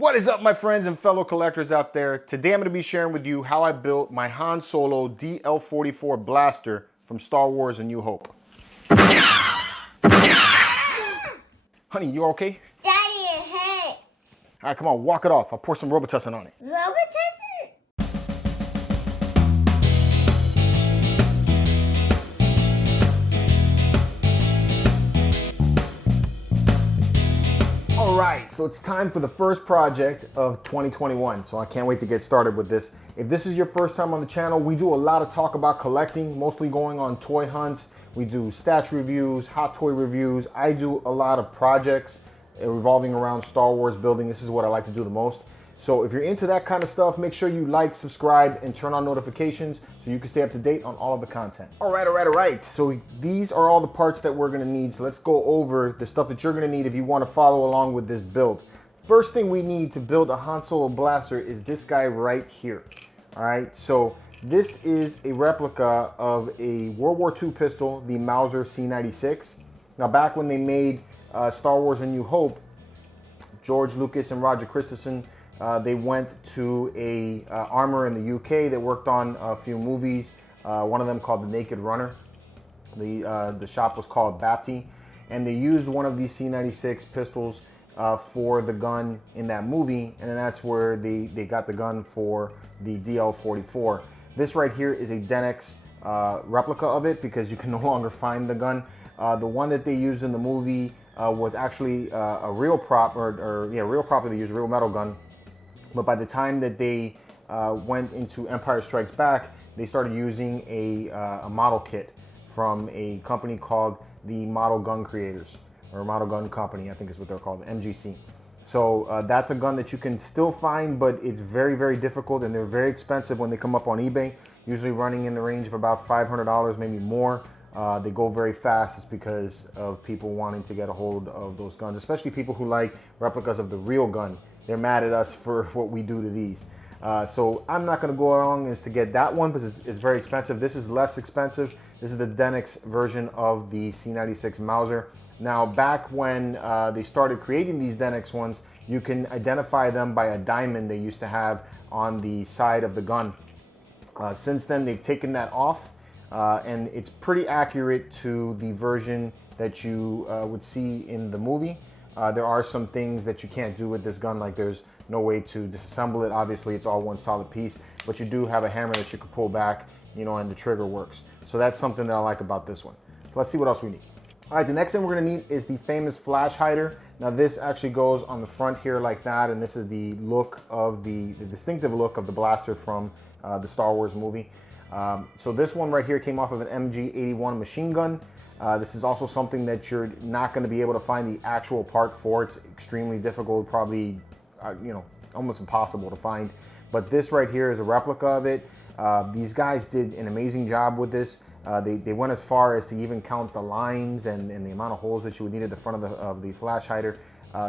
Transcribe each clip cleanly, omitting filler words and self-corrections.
What is up, my friends and fellow collectors out there? Today I'm going to be sharing with you how I built my Han Solo DL-44 blaster from Star Wars A New Hope. Honey, you okay? Daddy, it hurts. All right, come on, walk it off. I'll pour some Robitussin on it. Robitussin? All right, so it's time for the first project of 2021, so I can't wait to get started with this. If this is your first time on the channel, we do a lot of talk about collecting, mostly going on toy hunts. We do stats reviews, hot toy reviews. I do a lot of projects revolving around Star Wars building. This is what I like to do the most. So if you're into that kind of stuff, make sure you like, subscribe, and turn on notifications so you can stay up to date on all of the content. All right. So these are all the parts that we're gonna need. So let's go over the stuff that you're gonna need if you wanna follow along with this build. First thing we need to build a Han Solo blaster is this guy right here. All right, so this is a replica of a World War II pistol, the Mauser C96. Now back when they made Star Wars A New Hope, George Lucas and Roger Christensen, they went to a armorer in the UK that worked on a few movies. One of them called The Naked Runner. The shop was called Bapty, and they used one of these C96 pistols for the gun in that movie, and then that's where they got the gun for the DL-44. This right here is a Denex replica of it because you can no longer find the gun. The one that they used in the movie was actually a real prop, real prop. They used a real metal gun. But by the time that they went into Empire Strikes Back, they started using a model kit from a company called the Model Gun Creators, or Model Gun Company, I think is what they're called, MGC. So that's a gun that you can still find, but it's very, very difficult, and they're very expensive when they come up on eBay, usually running in the range of about $500, maybe more. They go very fast. It's because of people wanting to get a hold of those guns, especially people who like replicas of the real gun. They're mad at us for what we do to these. So I'm not going to go along as to get that one because it's very expensive. This is less expensive. This is the Denex version of the C96 Mauser. Now, back when they started creating these Denex ones, you can identify them by a diamond they used to have on the side of the gun. Since then, they've taken that off, and it's pretty accurate to the version that you would see in the movie. There are some things that you can't do with this gun, like there's no way to disassemble it. Obviously, it's all one solid piece, but you do have a hammer that you can pull back, you know, and the trigger works. So that's something that I like about this one. So let's see what else we need. All right, the next thing we're gonna need is the famous flash hider. Now this actually goes on the front here like that, and this is the look of the distinctive look of the blaster from the Star Wars movie. So this one right here came off of an MG-81 machine gun. This is also something that you're not going to be able to find the actual part for. It's extremely difficult, probably, you know, almost impossible to find. But this right here is a replica of it. These guys did an amazing job with this. They went as far as to even count the lines and the amount of holes that you would need at the front of the flash hider.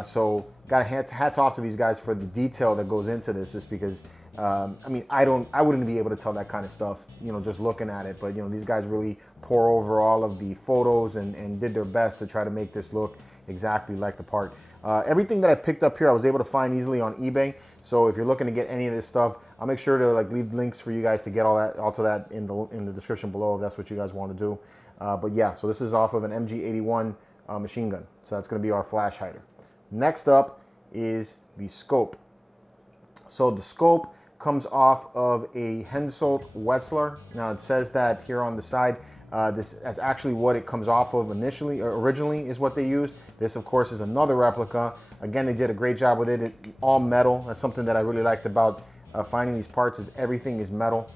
So got hats off to these guys for the detail that goes into this, just because I mean, I wouldn't be able to tell that kind of stuff, you know, just looking at it. But, you know, these guys really pour over all of the photos and did their best to try to make this look exactly like the part. Everything that I picked up here, I was able to find easily on eBay. So if you're looking to get any of this stuff, I'll make sure to like leave links for you guys to get all to that in the description below if that's what you guys want to do. But yeah, so this is off of an MG-81 machine gun. So that's going to be our flash hider. Next up is the scope. So the scope comes off of a Hensoldt Wetzlar. Now it says that here on the side. That's actually what it comes off of initially, or originally is what they used. This, of course, is another replica. Again, they did a great job with it. All metal. That's something that I really liked about finding these parts, is everything is metal.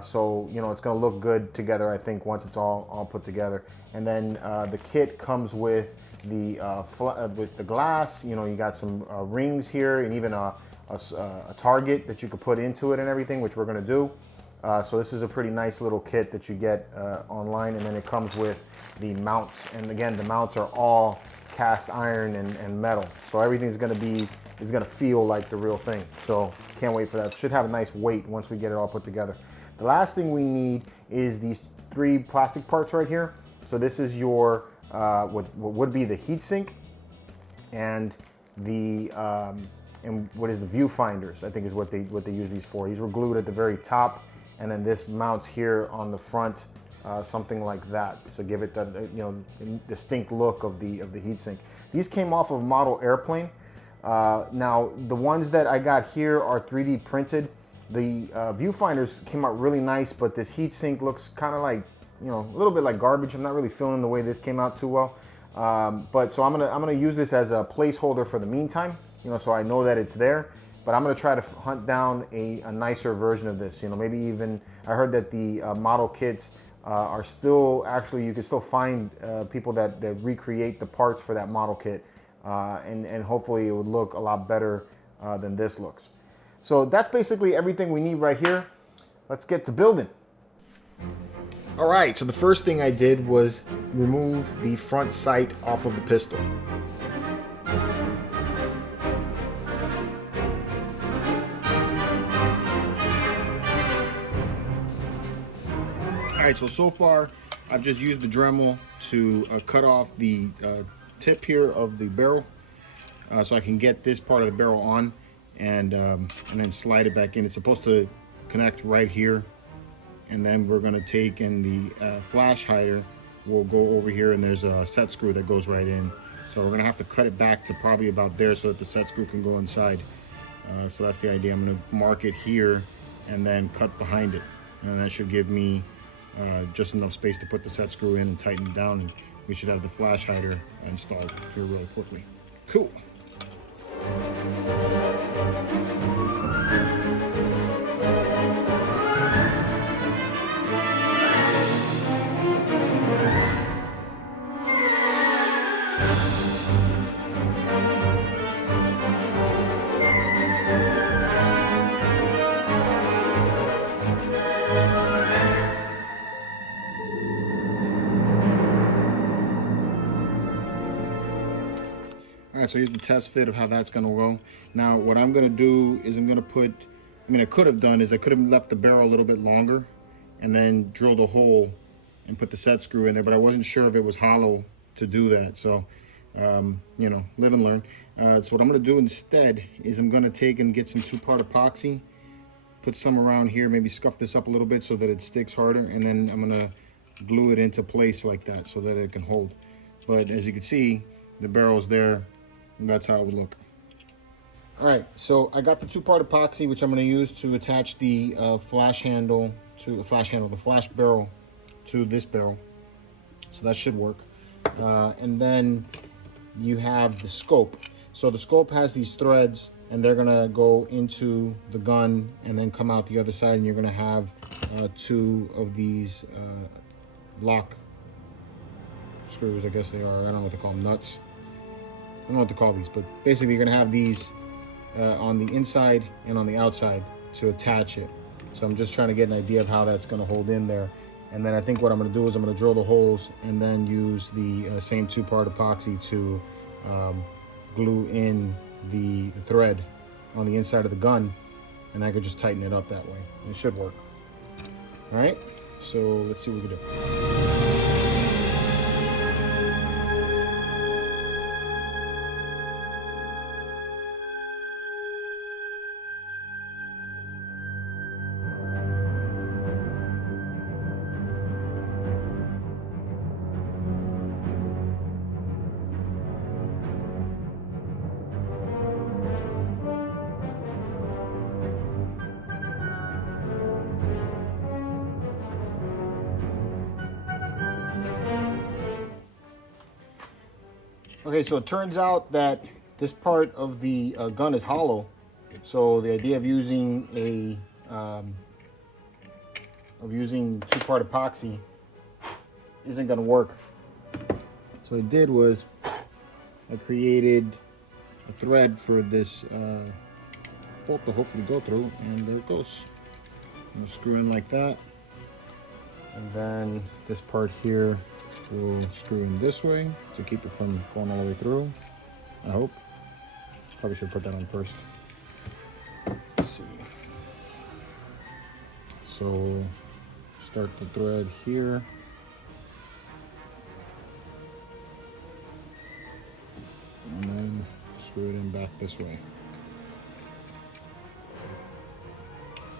So, you know, it's going to look good together, I think, once it's all put together. And then the kit comes with the glass. You know, you got some rings here, and even a target that you could put into it and everything, which we're going to do. So this is a pretty nice little kit that you get online, and then it comes with the mounts. And again, the mounts are all cast iron and metal. So everything's gonna feel like the real thing. So can't wait for that. Should have a nice weight once we get it all put together. The last thing we need is these 3 plastic parts right here. So this is your, what would be the heatsink and the and what is the viewfinders, I think is what they use these for. These were glued at the very top, and then this mounts here on the front, something like that. So give it the distinct look of the heatsink. These came off of a model airplane. Now the ones that I got here are 3D printed. The viewfinders came out really nice, but this heatsink looks kind of like, a little bit like garbage. I'm not really feeling the way this came out too well. But so I'm gonna use this as a placeholder for the meantime, so I know that it's there. But I'm gonna try to hunt down a nicer version of this. Maybe even, I heard that the model kits are still, actually you can still find people that recreate the parts for that model kit, and hopefully it would look a lot better than this looks. So that's basically everything we need right here. Let's get to building. All right, so the first thing I did was remove the front sight off of the pistol. All right, so far I've just used the Dremel to cut off the tip here of the barrel, so I can get this part of the barrel on, and then slide it back in. It's supposed to connect right here. And then we're gonna take, and the flash hider will go over here, and there's a set screw that goes right in. So we're gonna have to cut it back to probably about there so that the set screw can go inside. So that's the idea. I'm gonna mark it here and then cut behind it. And that should give me just enough space to put the set screw in and tighten it down. And we should have the flash hider installed here really quickly. Cool. All right, so here's the test fit of how that's gonna go. Now, what I'm gonna do is I'm gonna put, I could have done is I could have left the barrel a little bit longer and then drilled a hole and put the set screw in there, but I wasn't sure if it was hollow to do that. So, live and learn. So what I'm gonna do instead is I'm gonna take and get some 2-part epoxy, put some around here, maybe scuff this up a little bit so that it sticks harder, and then I'm gonna glue it into place like that so that it can hold. But as you can see, the barrel's there. And that's how it would look. All right, so I got the 2-part epoxy, which I'm going to use to attach the flash barrel to this barrel. So that should work. And then you have the scope. So the scope has these threads, and they're going to go into the gun and then come out the other side, and you're going to have 2 of these lock screws, I guess they are. I don't know what they call them, nuts. I don't know what to call these, but basically you're gonna have these on the inside and on the outside to attach it. So I'm just trying to get an idea of how that's gonna hold in there. And then I think what I'm gonna do is I'm gonna drill the holes and then use the same 2-part epoxy to glue in the thread on the inside of the gun, and I could just tighten it up that way. It should work. All right, so let's see what we can do. Okay, so it turns out that this part of the gun is hollow. So the idea of using a 2-part epoxy isn't going to work. So what I did was I created a thread for this bolt to hopefully go through, and there it goes. I'm going to screw in like that, and then this part here will screw in this way to keep it from going all the way through, I hope. Probably should put that on first. Let's see. So start the thread here. And then screw it in back this way.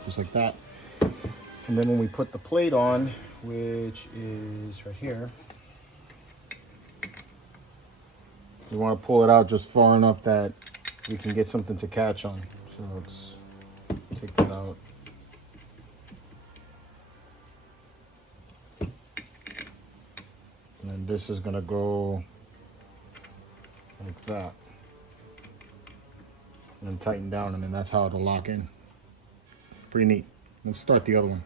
just like that. And then when we put the plate on, which is right here, you want to pull it out just far enough that we can get something to catch on. So let's take that out. And then this is going to go like that. And then tighten down, and then that's how it'll lock in. Pretty neat. Let's start the other one.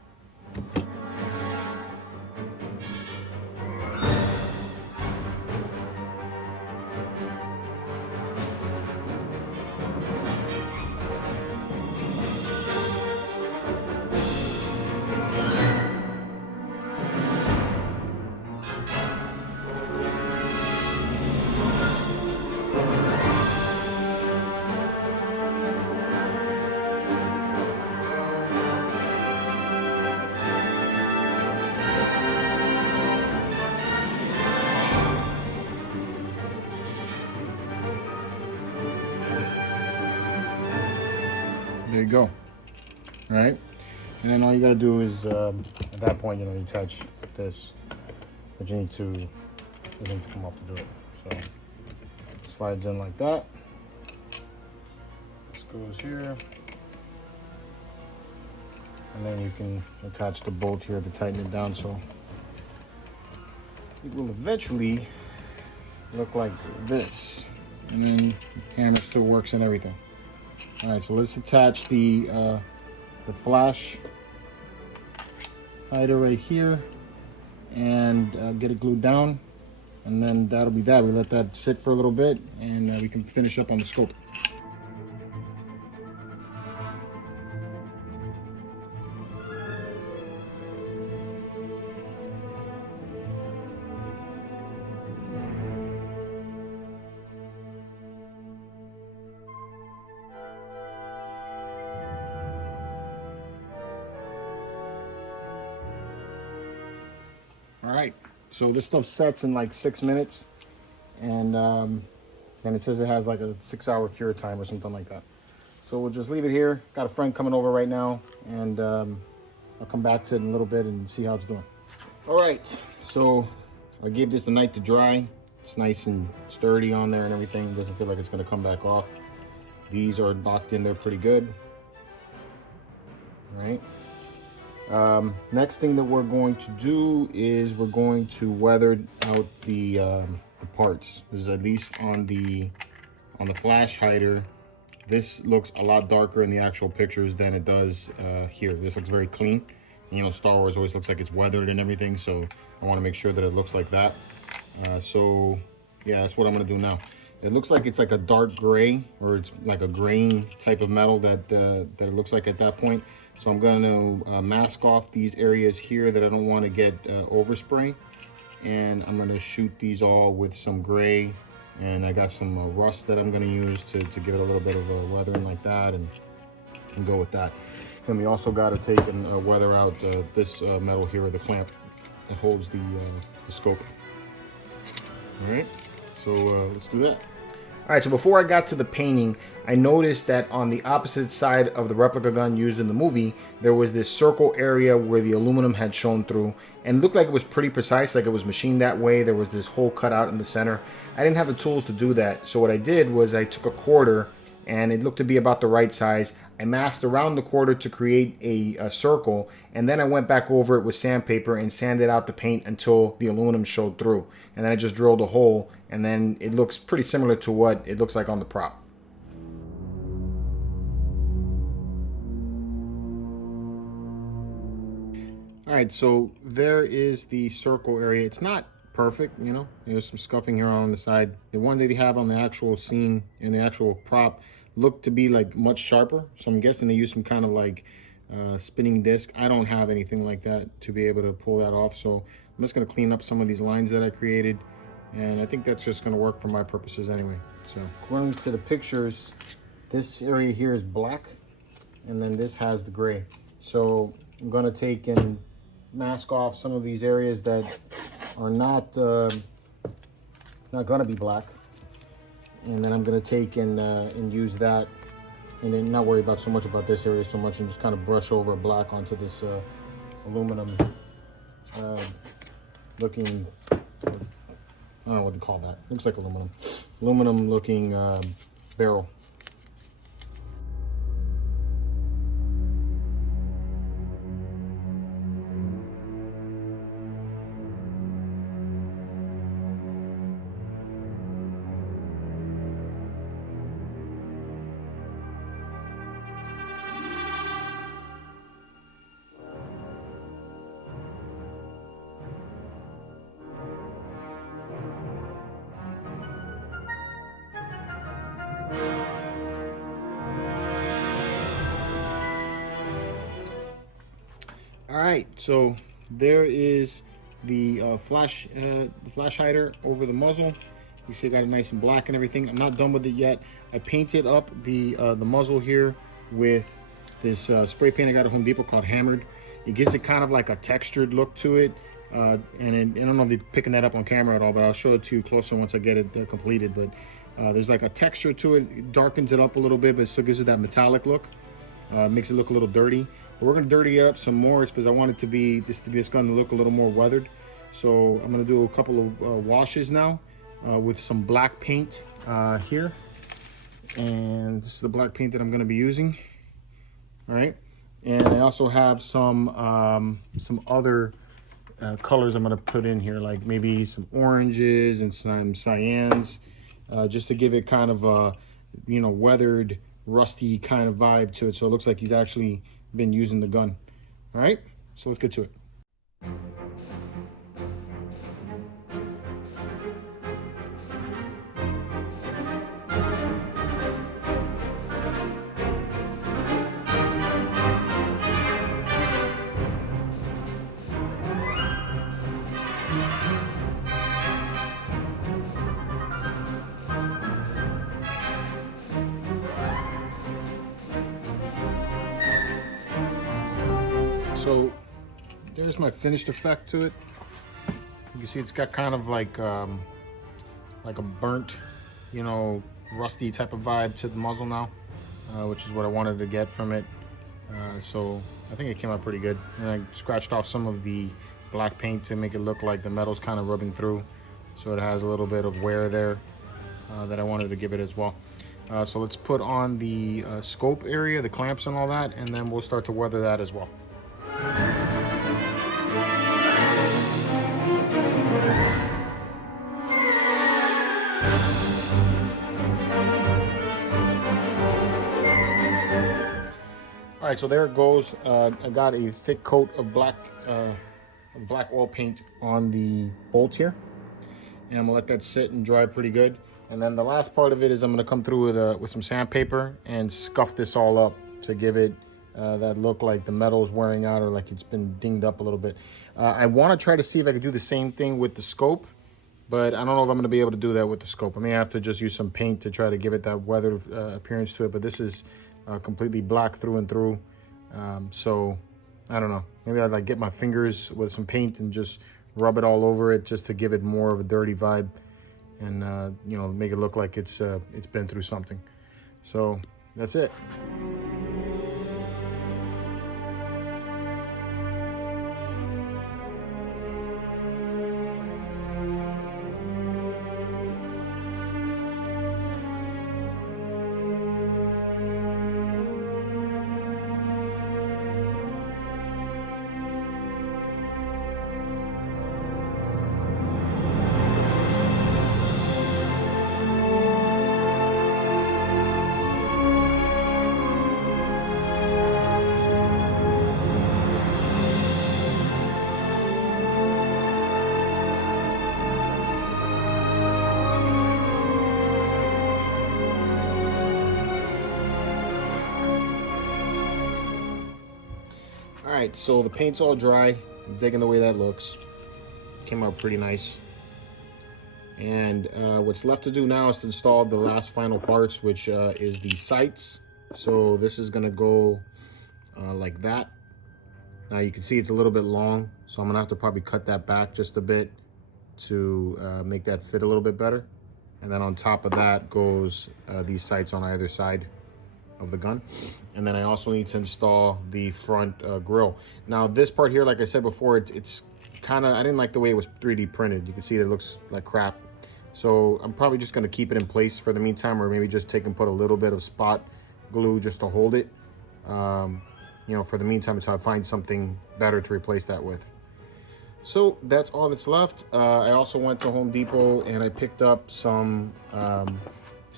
There you go. All right, and then all you gotta do is at that point, you attach this, but you need to come off to do it. So slides in like that. This goes here, and then you can attach the bolt here to tighten it down, so it will eventually look like this. And then the hammer still works and everything. All right, so let's attach the flash hider right here and get it glued down, and then that'll be that. We let that sit for a little bit, and we can finish up on the scope. All right, so this stuff sets in like 6 minutes, and then it says it has like a 6-hour cure time or something like that. So we'll just leave it here. Got a friend coming over right now, and I'll come back to it in a little bit and see how it's doing. All right, so I gave this the night to dry. It's nice and sturdy on there and everything. It doesn't feel like it's gonna come back off. These are locked in there pretty good. All right. Next thing that we're going to do is we're going to weather out the parts. Because at least on the flash hider, this looks a lot darker in the actual pictures than it does here. This looks very clean. Star Wars always looks like it's weathered and everything, so I want to make sure that it looks like that. So yeah, that's what I'm going to do now. It looks like it's like a dark gray, or it's like a grain type of metal that it looks like at that point. So I'm going to mask off these areas here that I don't want to get overspray, and I'm going to shoot these all with some gray, and I got some rust that I'm going to use to give it a little bit of a weathering like that, and go with that. And we also got to take and weather out this metal here, the clamp that holds the scope. All right, so let's do that. All right, so before I got to the painting, I noticed that on the opposite side of the replica gun used in the movie, there was this circle area where the aluminum had shown through, and looked like it was pretty precise, like it was machined that way. There was this hole cut out in the center. I didn't have the tools to do that, so what I did was I took a quarter, and it looked to be about the right size. I masked around the quarter to create a circle, and then I went back over it with sandpaper and sanded out the paint until the aluminum showed through. And then I just drilled a hole, and then it looks pretty similar to what it looks like on the prop. All right, so there is the circle area. It's not perfect, there's some scuffing here on the side. The one that they have on the actual scene and the actual prop looked to be like much sharper, so I'm guessing they used some kind of like spinning disc. I don't have anything like that to be able to pull that off, so I'm just going to clean up some of these lines that I created, and I think that's just going to work for my purposes anyway. So according to the pictures, this area here is black, and then this has the gray. So I'm going to take and mask off some of these areas that are not going to be black, and then I'm going to take and use that and then not worry about so much about this area so much, and just kind of brush over black onto this aluminum looking, I don't know what to call that. Looks like aluminum looking barrel. All right, so there is the flash hider over the muzzle. You see, I got it nice and black and everything. I'm not done with it yet. I painted up the muzzle here with this spray paint I got at Home Depot called Hammered. It gives it kind of like a textured look to it, I don't know if you're picking that up on camera at all, but I'll show it to you closer once I get it completed. But there's like a texture to it. It darkens it up a little bit, but it still gives it that metallic look. Makes it look a little dirty. But we're gonna dirty it up some more. It's because I want it to be this gun to look a little more weathered. So I'm gonna do a couple of washes now with some black paint here, and this is the black paint that I'm gonna be using. All right, and I also have some other colors I'm gonna put in here, like maybe some oranges and some cyans, just to give it kind of a weathered, rusty kind of vibe to it, so it looks like he's actually been using the gun. All right, so let's get to it. So there's my finished effect to it. You can see it's got kind of like a burnt, rusty type of vibe to the muzzle now, which is what I wanted to get from it. So I think it came out pretty good. And I scratched off some of the black paint to make it look like the metal's kind of rubbing through, so it has a little bit of wear there that I wanted to give it as well. So let's put on the scope area, the clamps and all that, and then we'll start to weather that as well. All right, so there it goes. I got a thick coat of black oil paint on the bolt here, and I'm gonna let that sit and dry pretty good. And then the last part of it is I'm gonna come through with some sandpaper and scuff this all up to give it that look like the metal's wearing out, or like it's been dinged up a little bit. I want to try to see if I could do the same thing with the scope, but I don't know if I'm going to be able to do that with the scope. I may have to just use some paint to try to give it that weathered appearance to it, but this is completely black through and through. So I don't know, maybe I'd like get my fingers with some paint and just rub it all over it, just to give it more of a dirty vibe, and make it look like it's been through something. So that's it. All right, so the paint's all dry. I'm digging the way that looks. Came out pretty nice. And what's left to do now is to install the last final parts, which is the sights. So this is gonna go like that. Now you can see it's a little bit long, so I'm gonna have to probably cut that back just a bit to make that fit a little bit better. And then on top of that goes these sights on either side. of the gun. And then I also need to install the front grill. Now this part here, like I said before, it's kind of, I didn't like the way it was 3D printed. You can see that it looks like crap. So I'm probably just gonna keep it in place for the meantime, or maybe just take and put a little bit of spot glue just to hold it. You know, for the meantime until I find something better to replace that with. So that's all that's left. I also went to Home Depot and I picked up some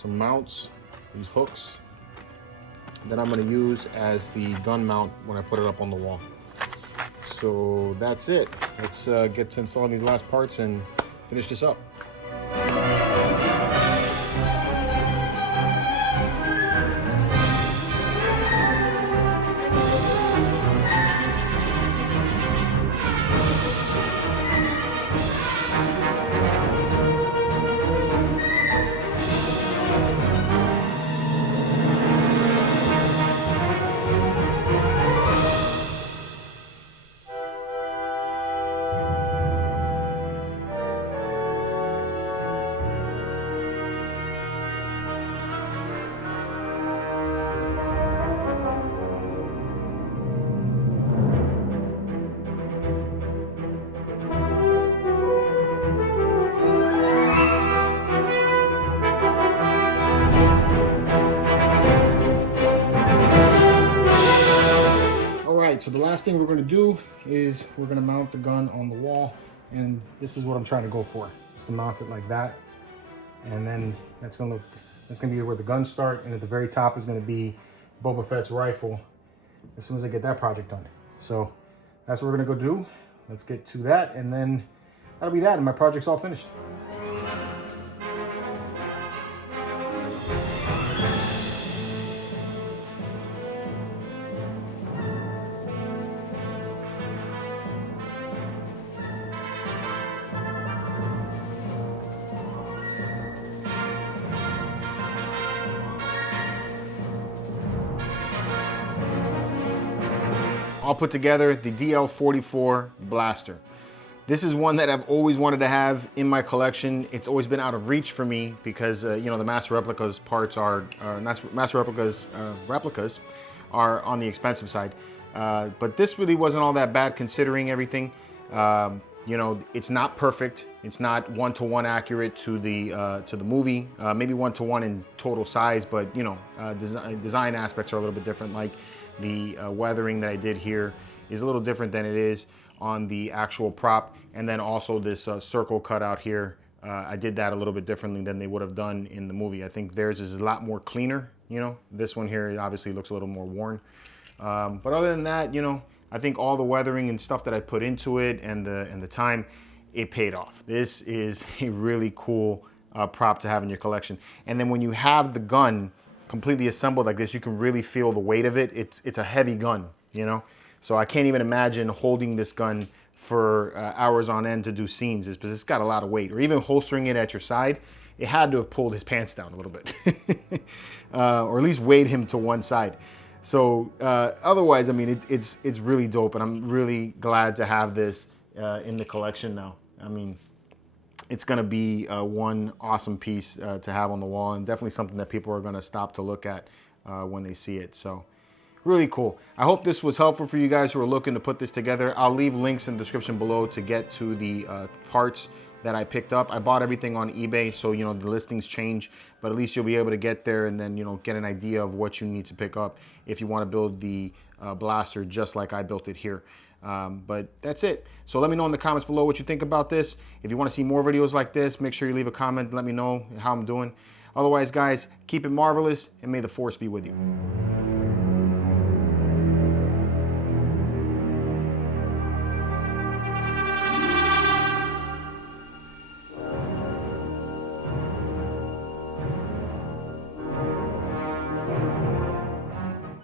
mounts, these hooks that I'm gonna use as the gun mount when I put it up on the wall. So that's it. Let's get to installing these last parts and finish this up. So the last thing we're going to do is we're going to mount the gun on the wall, and this is what I'm trying to go for, just to mount it like that. And then that's going to be where the guns start, and at the very top is going to be Boba Fett's rifle as soon as I get that project done. So that's what we're going to go do. Let's get to that, and then that'll be that, and my project's all finished. I'll put together the DL-44 blaster. This is one that I've always wanted to have in my collection. It's always been out of reach for me because you know, the Master Replicas parts are Master Replicas replicas are on the expensive side. But this really wasn't all that bad considering everything. You know, it's not perfect. It's not one-to-one accurate to the movie. Maybe one-to-one in total size, but you know, design aspects are a little bit different. Like the weathering that I did here is a little different than it is on the actual prop. And then also this circle cutout here, I did that a little bit differently than they would have done in the movie. I think theirs is a lot more cleaner, you know. This one here obviously looks a little more worn. But other than that, you know, I think all the weathering and stuff that I put into it and the time, it paid off. This is a really cool prop to have in your collection. And then when you have the gun completely assembled like this, you can really feel the weight of it. It's a heavy gun, you know? So I can't even imagine holding this gun for hours on end to do scenes, because it's got a lot of weight. Or even holstering it at your side, it had to have pulled his pants down a little bit. Or at least weighed him to one side. So otherwise, I mean, it's really dope, and I'm really glad to have this in the collection now. I mean, it's going to be one awesome piece to have on the wall, and definitely something that people are going to stop to look at when they see it. So really cool. I hope this was helpful for you guys who are looking to put this together. I'll leave links in the description below to get to the parts that I picked up. I bought everything on eBay, so you know, the listings change, but at least you'll be able to get there and then, you know, get an idea of what you need to pick up if you want to build the blaster just like I built it here. But that's it. So let me know in the comments below what you think about this. If you want to see more videos like this, make sure you leave a comment and let me know how I'm doing. Otherwise, guys, keep it marvelous, and may the force be with you.